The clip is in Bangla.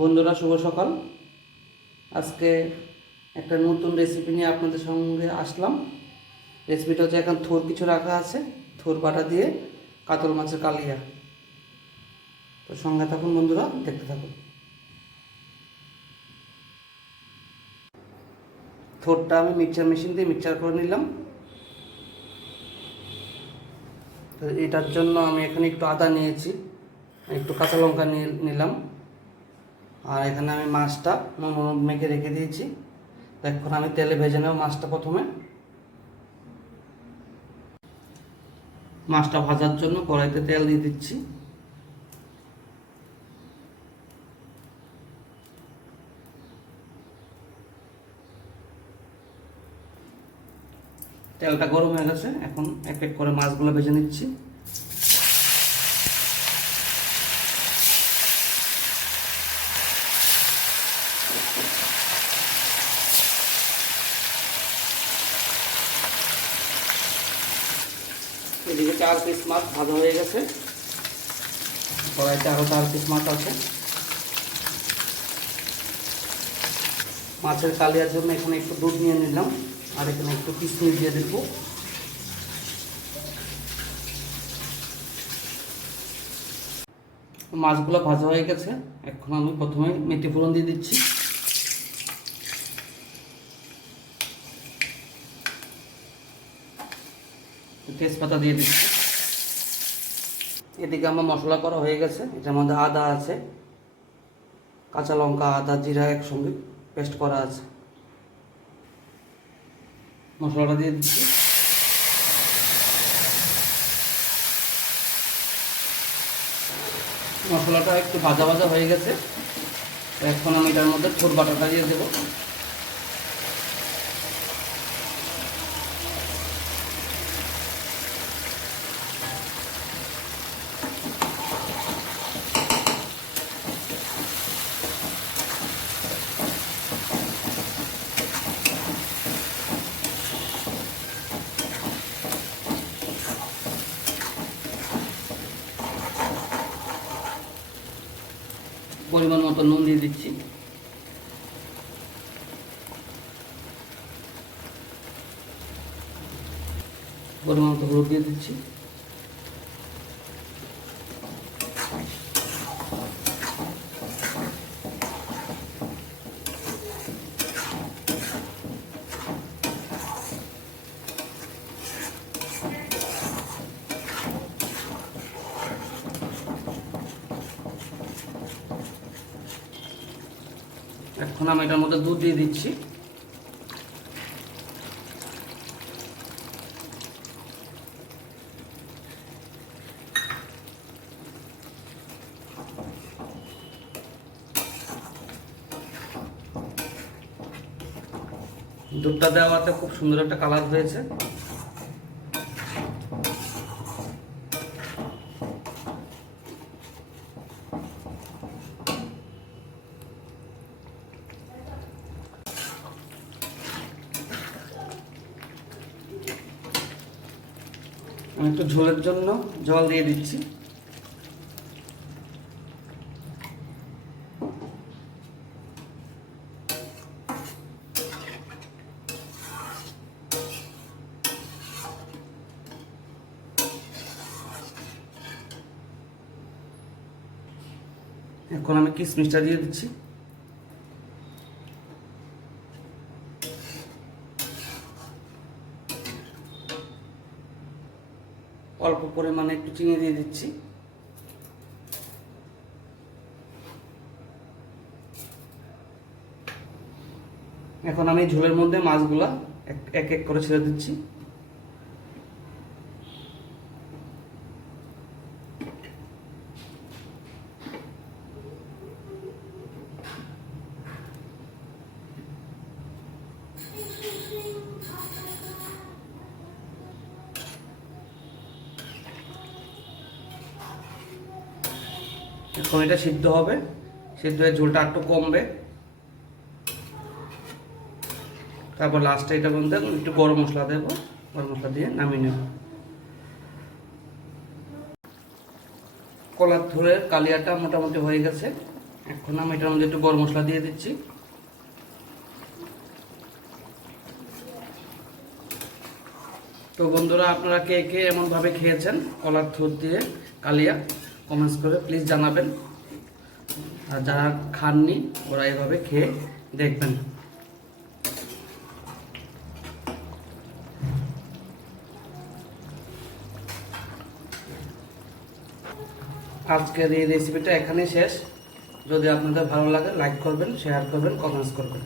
বন্ধুরা, শুভ সকাল। আজকে একটা নতুন রেসিপি নিয়ে আপনাদের সঙ্গে আসলাম। রেসিপিটা হচ্ছে, এখন থোর কিছু রাখা আছে, থোর বাটা দিয়ে কাতল মাছের কালিয়া। তো সঙ্গে থাকুন বন্ধুরা, দেখতে থাকুন। থোরটা আমি মিক্সচার মেশিন দিয়ে মিক্সচার করে নিলাম। তো এটার জন্য আমি এখানে একটু আদা নিয়েছি, একটু কাঁচা লঙ্কা নিলাম, আর এখানে আমি মাছটা মেখে রেখে দিয়েছি। এখন আমি তেলে ভেজে নেব মাছটা। প্রথমে মাছটা ভাজার জন্য কড়াইতে তেল দিয়ে দিচ্ছি। তেলটা গরম হয়ে গেছে, এখন এক এক করে মাছগুলো ভেজে নিচ্ছি। এদিকে 4 পিস মাছ ভাজা হয়ে গেছে, কড়াইতে আরও 4 পিস মাছ আছে। মাছের কালিয়ার জন্য এখানে একটু দুধ নিয়ে নিলাম, আর এখানে একটু কিশমিশ দিয়ে দেবো। মাছগুলো ভাজা হয়ে গেছে, এখন আমি প্রথমে মেথি ফোড়ন দিয়ে দিচ্ছি। তেজপাতা দিয়ে দিচ্ছি। এদিকে আমার মশলা করা হয়ে গেছে। এটার মধ্যে আদা আছে, কাঁচা লঙ্কা, আদা, জিরা একসঙ্গে পেস্ট করা আছে। মশলাটা দিয়ে দিচ্ছি। মশলাটা একটু ভাজা ভাজা হয়ে গেছে, এখন আমি এটার মধ্যে থোর বাটাটা দিয়ে দেবো। পরিমাণ মতো নুন দিয়ে দিচ্ছি। পরিমাণ মতো হলুদ দিয়ে দিচ্ছি। এখন আমি এটার মধ্যে দুধ দিয়ে দিচ্ছি। দুধটা দেওয়াতে খুব সুন্দর একটা কালার হয়েছে। আমি একটু ঝোলের জন্য জল দিয়ে দিচ্ছি। এখন আমি কিশমিশটা দিয়ে দিচ্ছি। অল্প পরিমাণে একটু চিনি দিয়ে দিচ্ছি। এখন আমি ঝোলের মধ্যে মাছগুলা এক এক করে ছেড়ে দিচ্ছি। এখন এটা সিদ্ধ হবে, সিদ্ধ হয়ে ঝোলটা একটু কমবে। তারপর লাস্টে এটা বলতে একটু গরম মশলা দেবো, গরম মশলা দিয়ে নামিয়ে নেব। কলার থোড়ের কালিয়াটা মোটামুটি হয়ে গেছে, এখন আমি এটার মধ্যে একটু গরম মশলা দিয়ে দিচ্ছি। তো বন্ধুরা, আপনারা কে কে এমনভাবে খেয়েছেন কলার থোর দিয়ে কালিয়া, কমেন্টস করে প্লিজ জানাবেন। আর যারা খাননি ওরা এভাবে খেয়ে দেখবেন। আজকের এই রেসিপিটা এখানেই শেষ। যদি আপনাদের ভালো লাগে লাইক করবেন, শেয়ার করবেন, কমেন্টস করবেন।